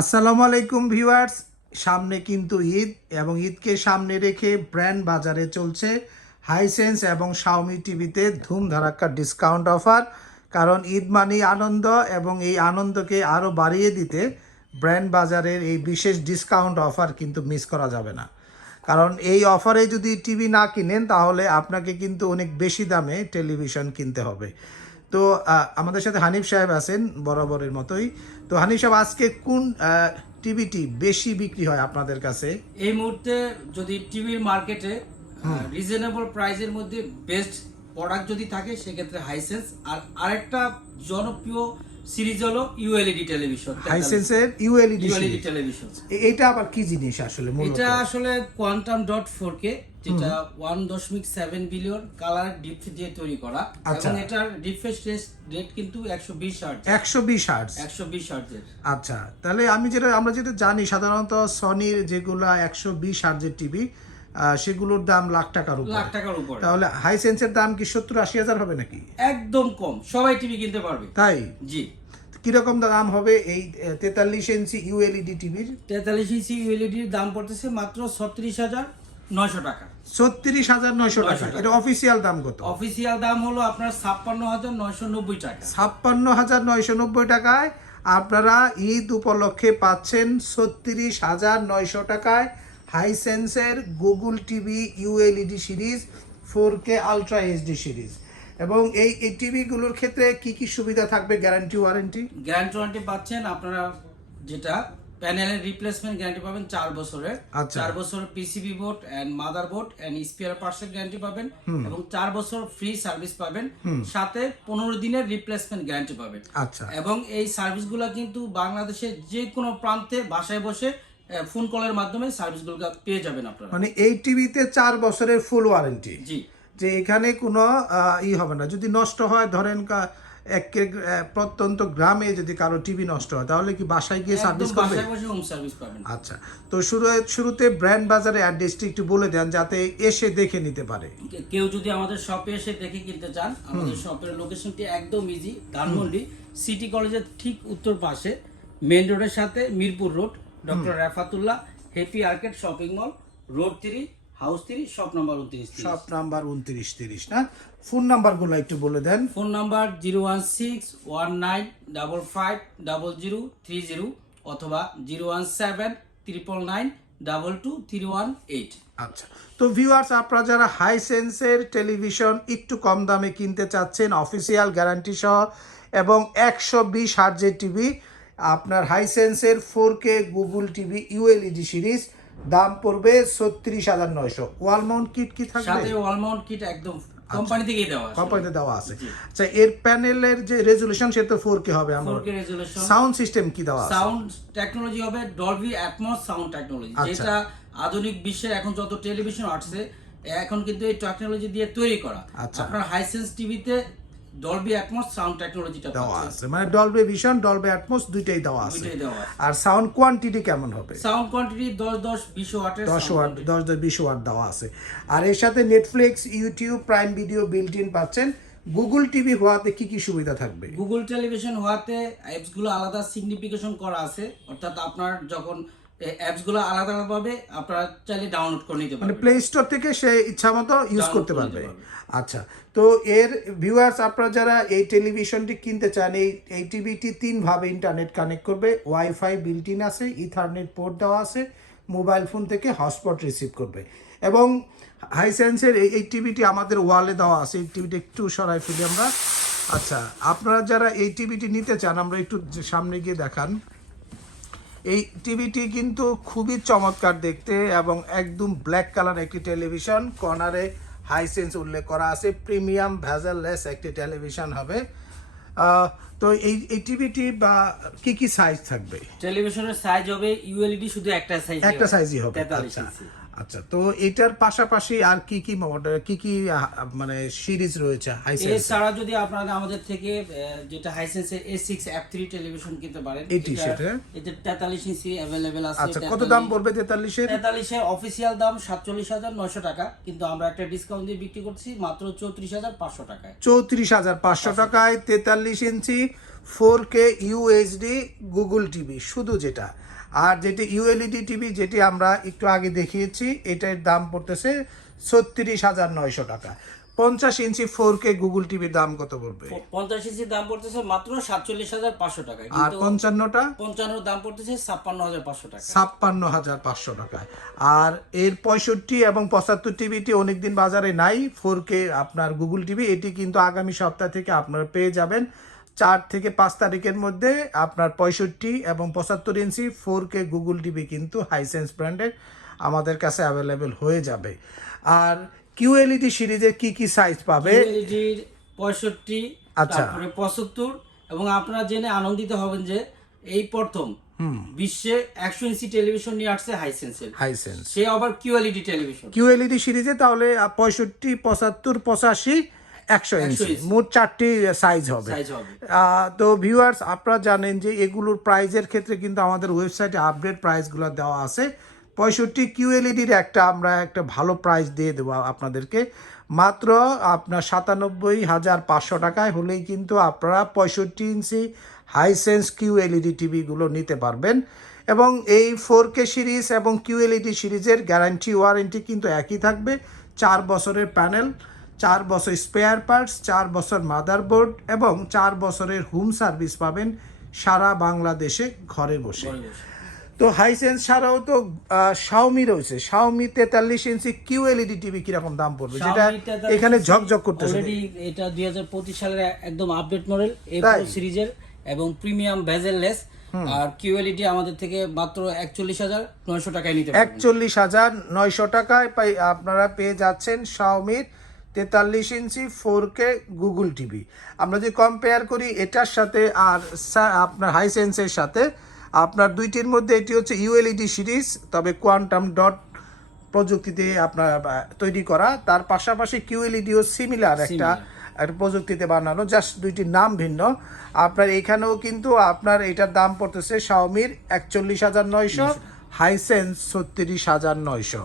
আসসালামু আলাইকুম ভিউয়ার্স। সামনে কিন্তু ঈদ এবং ঈদকে সামনে রেখে ব্র্যান্ড বাজারে চলছে হাইসেন্স এবং শাওমি টিভিতে ধুম ধারাক্কা ডিসকাউন্ট অফার। কারণ ঈদ মানেই আনন্দ এবং এই আনন্দকে আরও বাড়িয়ে দিতে ব্র্যান্ড বাজারের এই বিশেষ ডিসকাউন্ট অফার কিন্তু মিস করা যাবে না। কারণ এই অফারে যদি টিভি না কিনেন, তাহলে আপনাকে কিন্তু অনেক বেশি দামে টেলিভিশন কিনতে হবে। তো আমাদের সাথে হানিফ সাহেব আছেন বরাবরের মতোই। তো হানিফ সাহেব আজকে কোন টিভিটি বেশি বিক্রি হয় আপনাদের কাছে? এই মুহূর্তে যদি টিভির মার্কেটে রিজনেবল প্রাইসের মধ্যে বেস্ট প্রোডাক্ট যদি থাকে সেক্ষেত্রে হাইসেন্স আর আরেকটা জনপ্রিয় সিরিজ হলো ইউএলইডি টেলিভিশন হাইসেন্সের ইউএলইডি ইউএলইডি টেলিভিশন এটা আবার কি জিনিস আসলে এটা আসলে কোয়ান্টাম ডট ফোর কে যেটা ওয়ান দশমিক সেভেন বিলিয়ন কালার ডিপ দিয়ে তৈরি করা। আচ্ছা। এবং এটার রিফ্রেশ রেট কিন্তু একশো বিশ হার্জ একশো বিশ হার্টস একশো বিশ হার্জের আচ্ছা তাহলে আমি যেটা আমরা যেটা জানি সাধারণত সনির যেগুলো একশো বিশ হার্জের টিভি সেগুলোর দাম লাখ টাকার উপর। লাখ টাকার উপরে। তাহলে হাইসেন্সের দাম কি সত্তর আশি হাজার হবে নাকি? একদম কম। সবাই টিভি কিনতে পারবে। তাই? জি। কীরকম দাম হবে এই তেতাল্লিশ ইঞ্চি ইউএলইডি টিভির তেতাল্লিশ ইঞ্চি ইউএলইডির দাম পড়তেছে মাত্র ছত্রিশ হাজার নয়শো টাকা। ছত্রিশ হাজার নয়শো টাকা। এটা দাম কত? দাম হলো আপনার টাকা। টাকায় আপনারা ঈদ উপলক্ষে পাচ্ছেন ছত্রিশ হাজার নয়শো টাকায় হাইসেন্সের Google TV ULED series four K ultra HD series. এবং এই এই টিভিগুলোর ক্ষেত্রে কি কি সুবিধা থাকবে গ্যারান্টি ওয়ারেন্টি গ্যারান্টি ওয়ারেন্টি পাচ্ছেন আপনারা যেটা প্যানেলের রিপ্লেসমেন্ট গ্যারান্টি পাবেন চার বছরের। আচ্ছা। চার বছর PCB board and mother board and spare পার্টসের guarantee পাবেন এবং চার বছর ফ্রি সার্ভিস পাবেন। সাথে পনেরো দিনের রিপ্লেসমেন্ট গ্যারান্টি পাবেন। আচ্ছা। এবং এই সার্ভিসগুলো কিন্তু বাংলাদেশের যে কোনো প্রান্তে বাসায় বসে ফোন কলের মাধ্যমে সার্ভিসগুলো পেয়ে যাবেন আপনারা। মানে এই টিভিতে চার বছরের ফুল ওয়ারেন্টি জি। যে এখানে কোনো ই হবে না। যদি নষ্ট হয় ধরেন কা- এক প্রত্যন্ত গ্রামে যদি কারও টিভি নষ্ট হয় তাহলে কি বাসায় গিয়ে সার্ভিস করবে? আচ্ছা তো শুরু শুরুতে ব্র্যান্ড বাজারে অ্যাড্রেসটি একটু বলে দেন যাতে এসে দেখে নিতে পারে। কেউ যদি আমাদের শপে এসে দেখে কিনতে চান আমাদের শপের লোকেশনটি একদম ইজি ধানমন্ডি সিটি কলেজের ঠিক উত্তর পাশে মেন রোডের সাথে Mirpur road doctor Rafatullah happy arcade shopping mall road three house three shop number উনত্রিশ শপ নাম্বার উনত্রিশ তিরিশ না? ফোন নাম্বারগুলো একটু বলে দেন। Phone number zero one six one nine double five double zero three zero অথবা zero one seven triple nine double two three one eight. আচ্ছা তো ভিউয়ার্স আপনারা যারা হাই সেন্সের টেলিভিশন একটু কম দামে কিনতে চাচ্ছেন অফিসিয়াল গ্যারান্টি সহ এবং একশো বিশ হার্জের টিভি আপনার হাই সেন্সের four K Google TV ULED series দাম পড়বে ছত্রিশ হাজার নয়শো। ওয়াল মাউন্ট কিট কি থাকবে? সাথে ওয়ালমাউন্ট কিট একদম কোম্পানি থেকেই দেওয়া আছে। কোম্পানিতে দেওয়া আছে। আচ্ছা এর প্যানেলের যে রেজুলেশন সে তো ফোর কে হবে আমরা। Four K resolution sound system কি দেওয়া আছে? সাউন্ড টেকনোলজি হবে ডলবি অ্যাটমস সাউন্ড টেকনোলজি আচ্ছা। যেটা আধুনিক বিশ্বের এখন যত টেলিভিশন আসছে এখন কিন্তু এই টেকনোলজি দিয়ে তৈরি করা। আচ্ছা। আপনার হাইসেন্স টিভিতে ডলবি অ্যাটমস সাউন্ড টেকনোলজিটা দেওয়া আছে। মানে ডলবে ভিশন ডলবে অ্যাটমস দুইটাই দেওয়া আছে। আর সাউন্ড কোয়ান্টিটি কেমন হবে? সাউন্ড কোয়ান্টিটি দশ দশ বিশ ওয়াটের দশ sound ওয়াট দশ দশ বিশ ওয়াট দেওয়া আছে। আর এর সাথে Netflix YouTube prime video built in পাচ্ছেন গুগল টিভি হওয়াতে কি কি সুবিধা থাকবে? গুগল টেলিভিশন হওয়াতে অ্যাপসগুলো আলাদা সিগনিফিকেশন করা আছে। অর্থাৎ আপনার যখন অ্যাপসগুলো আলাদা আলাদা ভাবে আপনারা চাইলে ডাউনলোড করে নিতে মানে পারবেন। প্লে স্টোর থেকে সে ইচ্ছা মতো ইউজ করতে পারবে। আচ্ছা তো এর ভিউয়ার্স আপনারা যারা এই টেলিভিশনটি কিনতে চান এই এই টিভিটি তিনভাবে ইন্টারনেট কানেক্ট করবে। ওয়াইফাই বিল্ট ইন আছে ইথারনেট পোর্ট দেওয়া আছে মোবাইল ফোন থেকে হটস্পট রিসিভ করবে। এবং হাইসেন্সের এই এই টিভিটি আমাদের ওয়ালে দেওয়া আছে এই টিভিটি একটু সরাই ফেলি আমরা। আচ্ছা আপনারা যারা এই টিভিটি নিতে চান আমরা একটু সামনে গিয়ে দেখান। এই টিভিটি কিন্তু খুবই চমৎকার দেখতে এবং একদম ব্ল্যাক কালার একটি টেলিভিশন কর্নারে হাইসেন্স উল্লেখ করা আছে প্রিমিয়াম ভ্যাজেললেস একটি টেলিভিশন হবে। তো এই এই টিভিটি বা কি কি সাইজ থাকবে? টেলিভিশনের সাইজ হবে ইউএলইডি শুধু একটা সাইজ একটা সাইজই হবে আচ্ছা। আচ্ছা তো এটার পাশাপাশি আর কি কি কি কি মানে সিরিজ রয়েছে হাইসেন্স এছাড়া যদি আপনারা আমাদের থেকে যেটা হাইসেন্সের A six F three television কিনতে পারেন এটি সেটা? এতে তেতাল্লিশ ইঞ্চি অ্যাভেলেবেল আছে আচ্ছা কত দাম পড়বে তেতাল্লিশের? তেতাল্লিশে অফিসিয়াল দাম সাতচল্লিশ হাজার নয়শো টাকা কিন্তু আমরা একটা ডিসকাউন্ট দিয়ে বিক্রি করছি মাত্র চৌত্রিশ হাজার পাঁচশো টাকায়। চৌত্রিশ হাজার পাঁচশো টাকায় তেতাল্লিশ ইঞ্চি four K UHD Google TV শুধু যেটা। আর যেটি ইউএলইডি টিভি যেটি আমরা একটু আগে দেখিয়েছি এটার দাম পড়তেছে ছত্রিশ হাজার নয়শো টাকা। পঞ্চাশ ইঞ্চি ফোর কে গুগল টিভির দাম কত পড়বে? পঞ্চাশ ইঞ্চির দাম পড়তেছে মাত্র সাতচল্লিশ হাজার পাঁচশো টাকা। আর পঞ্চান্নটা? পঞ্চান্নর দাম পড়তেছে ছাপ্পান্ন হাজার পাঁচশো টাকা। ছাপ্পান্ন হাজার পাঁচশো টাকায় আর এর পঁয়ষট্টি এবং পঁচাত্তর টিভিটি অনেকদিন বাজারে নাই। ফোর কে আপনার গুগল টিভি এটি কিন্তু আগামী সপ্তাহ থেকে আপনারা পেয়ে যাবেন। চার থেকে পাঁচ তারিখের মধ্যে আপনার পঁয়ষট্টি এবং পঁচাত্তর inch four K Google TV কিন্তু হাইসেন্স ব্র্যান্ডের আমাদের কাছে অ্যাভেলেবেল হয়ে যাবে। আর কিউএলইডি সিরিজের কি কি সাইজ পাবে? এলইডির পঁয়ষট্টি আচ্ছা। পঁচাত্তর এবং আপনারা জেনে আনন্দিত হবেন যে এই প্রথম বিশ্বে একশো ইঞ্চি টেলিভিশন নিয়ে আসছে হাইসেন্সের হাইসেন্স সে আবার কিউএলইডি টেলিভিশন কিউএলইডি সিরিজে তাহলে পঁয়ষট্টি পঁচাত্তর পঁচাশি একশো ইঞ্চি। মোট চারটি সাইজ হবে। তো ভিউয়ার্স আপনারা জানেন যে এগুলোর প্রাইজের ক্ষেত্রে কিন্তু আমাদের ওয়েবসাইটে আপডেট প্রাইসগুলো দেওয়া আছে। পঁয়ষট্টি কিউএলইডির একটা আমরা একটা ভালো প্রাইস দিয়ে দেবো আপনাদেরকে। মাত্র আপনার সাতানব্বই হাজার পাঁচশো টাকায় হলেই কিন্তু আপনারা পঁয়ষট্টি ইঞ্চি হাইসেন্স কিউএলইডি টিভিগুলো নিতে পারবেন। এবং এই ফোর কে সিরিজ এবং কিউএলইডি সিরিজের গ্যারান্টি ওয়ারেন্টি কিন্তু একই থাকবে। চার বছরের প্যানেল চার বছর স্পেয়ার পার্টস চার বছর মাদারবোর্ড এবং চার বছরের হোম সার্ভিস পাবেন সারা বাংলাদেশে ঘরে বসে। তো হাইসেন্স ছাড়াও তো শাওমি রয়েছে। শাওমি তেতাল্লিশ ইঞ্চি কিউ এলইডি টিভি কীরকম দাম পড়বে? যেটা এখানে ঝকঝক করতেছে। এটা দুই হাজার পঁচিশ সালের একদম আপডেট মডেল সিরিজের এবং প্রিমিয়াম ভেজেললেস আর কিউএলইডি আমাদের থেকে মাত্র একচল্লিশ হাজার নয়শো টাকায় নিতে একচল্লিশ হাজার নয়শো টাকায় আপনারা পেয়ে যাচ্ছেন শাওমির তেতাল্লিশ inch four K Google TV আমরা যদি কম্পেয়ার করি এটার সাথে আর আপনার হাইসেন্সের সাথে আপনার দুইটির মধ্যে এটি হচ্ছে ইউএলইডি সিরিজ তবে কোয়ান্টাম ডট প্রযুক্তিতে আপনার তৈরি করা। তার পাশাপাশি কিউএলইডিও সিমিলার একটা একটা প্রযুক্তিতে বানানো জাস্ট দুইটির নাম ভিন্ন। আপনার এখানেও কিন্তু আপনার এটার দাম পড়তেছে শাওমির একচল্লিশ হাজার নয়শো হাইসেন্স ছত্রিশ হাজার নয়শো।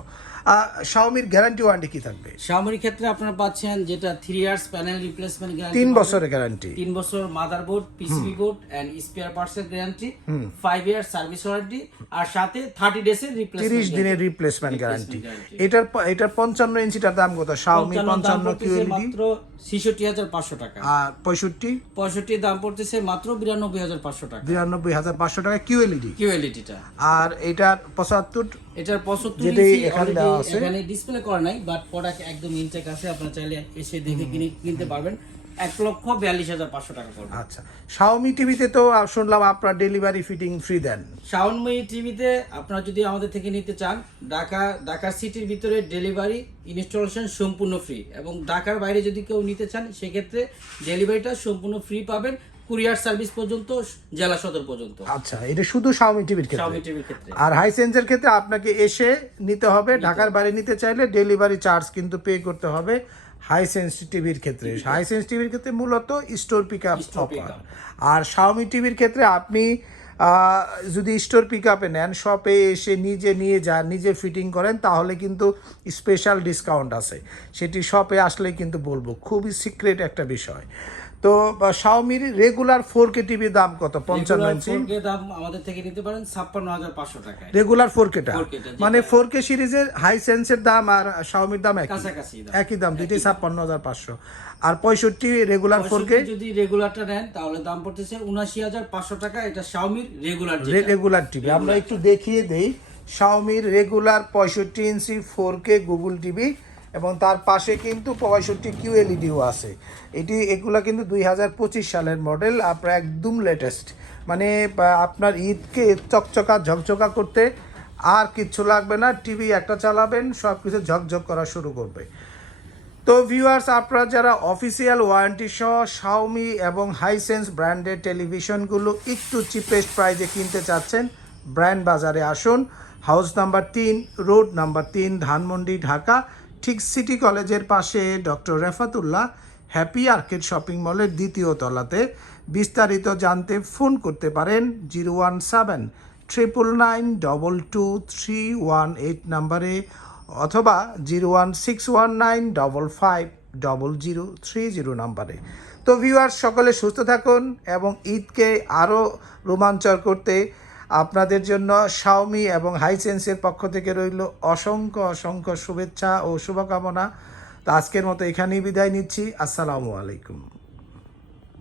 শাওমির গ্যারান্টি ওয়ারেন্টি কি থাকবে? শাওমির ক্ষেত্রে আপনারা পাচ্ছেন যেটা three years panel replacement guarantee তিন বছরের গ্যারান্টি তিন বছর motherboard PCB board and spare parts এর guarantee five year service warranty আর সাথে থার্টি ডেজ এর তিরিশ দিনের রিপ্লেসমেন্ট গ্যারান্টি এটার এটার পঞ্চান্ন ইঞ্চিটার দাম কত? শাওমি পঞ্চান্ন কিউএলডি মাত্র ছিষট্টি হাজার পাঁচশো টাকা। আর পঁয়ষট্টি? পঁয়ষট্টির দাম পড়তেছে মাত্র বিরানব্বই হাজার পাঁচশো টাকা। বিরানব্বই হাজার পাঁচশো টাকা কিউএলইডি কিউএলইডিটা আর এটার পঁচাত্তর? এটার পঁচাত্তর যেটি এখানে দেওয়া আছে। এখানে ডিসপ্লে করা নাই বাট প্রোডাক্ট একদম ইনটেক আছে আপনারা চাইলে এসে দেখে কিনে কিনতে পারবেন। এক লক্ষ বিয়াল্লিশ হাজার পাঁচশো টাকা পড়বে। আচ্ছা। শাওমি টিভিতে তো শুনলাম আপনার ডেলিভারি ফিটিং ফ্রি দেন। শাওনমি টিভিতে আপনারা যদি আমাদের থেকে নিতে চান ঢাকা ঢাকা সিটির ভিতরে ডেলিভারি ইনস্টলেশন সম্পূর্ণ ফ্রি এবং ঢাকার বাইরে যদি কেউ নিতে চান সেক্ষেত্রে ডেলিভারিটা সম্পূর্ণ ফ্রি পাবেন। কুরিয়ার সার্ভিস পর্যন্ত জেলা সদর পর্যন্ত। আচ্ছা এটা শুধু শাওমি টিভির ক্ষেত্রে? শাওমি টিভির ক্ষেত্রে। আর হাইসেন্সের ক্ষেত্রে আপনাকে এসে নিতে হবে ঢাকার বাইরে নিতে চাইলে ডেলিভারি চার্জ কিন্তু পে করতে হবে হাইসেন্স টিভির ক্ষেত্রে। হাইসেন্স টিভির ক্ষেত্রে মূলত স্টোর পিক আপ pick আর শাওমি টিভির ক্ষেত্রে আপনি যদি স্টোর পিক আপে নেন শপে এসে নিজে নিয়ে যান নিজে ফিটিং করেন তাহলে কিন্তু স্পেশাল ডিসকাউন্ট আছে। সেটি শপে আসলে কিন্তু বলব খুবই সিক্রেট একটা বিষয়। তো শাওমির রেগুলার ফোর কে টিভির দাম কত? পঞ্চান্ন ইঞ্চি 4K দাম আমাদের থেকে নিতে পারেন ছাপ্পান্ন হাজার পাঁচশো টাকায়। রেগুলার ফোর কেটা 4K টা, মানে ফোর কে সিরিজের হাই সেন্সের দাম আর শাওমির দাম একই। একই দাম দুইটাই ছাপ্পান্ন হাজার পাঁচশো। আর পঁয়ষট্টি রেগুলার ফোর কে যদি রেগুলারটা নেন তাহলে দাম পড়তেছে উনাশি হাজার পাঁচশো টাকা। এটা শাওমির রেগুলার রেগুলার টিভি আমরা একটু দেখিয়ে দেই। শাওমির রেগুলার পঁয়ষট্টি ইঞ্চি ফোর কে গুগল টিভি এবং তার পাশে কিন্তু পঁয়ষট্টি কিউএলইডিও আছে। এটি, এগুলো কিন্তু দুই হাজার পঁচিশ সালের মডেল, আপনার একদম লেটেস্ট মানে আপনার ঈদকে চকচকা, ঝকঝকা করতে আর কিচ্ছু লাগবে না। টিভি একটা চালাবেন সব কিছু ঝকঝক করা শুরু করবে। তো ভিউয়ার্স আপনারা যারা অফিসিয়াল ওয়ারেন্টি সহ শাওমি এবং হাইসেন্স ব্র্যান্ডের টেলিভিশনগুলো একটু চিপেস্ট প্রাইজে কিনতে চাচ্ছেন ব্র্যান্ড বাজারে আসুন। হাউস নাম্বার তিন রোড নাম্বার তিন, ধানমন্ডি, ঢাকা। ঠিক সিটি কলেজের পাশে doctor Refatullah happy arcade shopping মলের দ্বিতীয় তলাতে। বিস্তারিত জানতে ফোন করতে পারেন zero one seven triple nine double two three one eight নাম্বারে অথবা zero one six one nine double five double zero three zero নাম্বারে। তো ভিউয়ার্স সকলে সুস্থ থাকুন এবং ঈদকে আরও রোমাঞ্চর করতে আপনাদের জন্য শাওমি এবং হাইসেন্সের পক্ষ থেকে রইল অসংখ্য অসংখ্য শুভেচ্ছা ও শুভকামনা। তো আজকের মতো এখানেই বিদায় নিচ্ছি। আসসালামু আলাইকুম।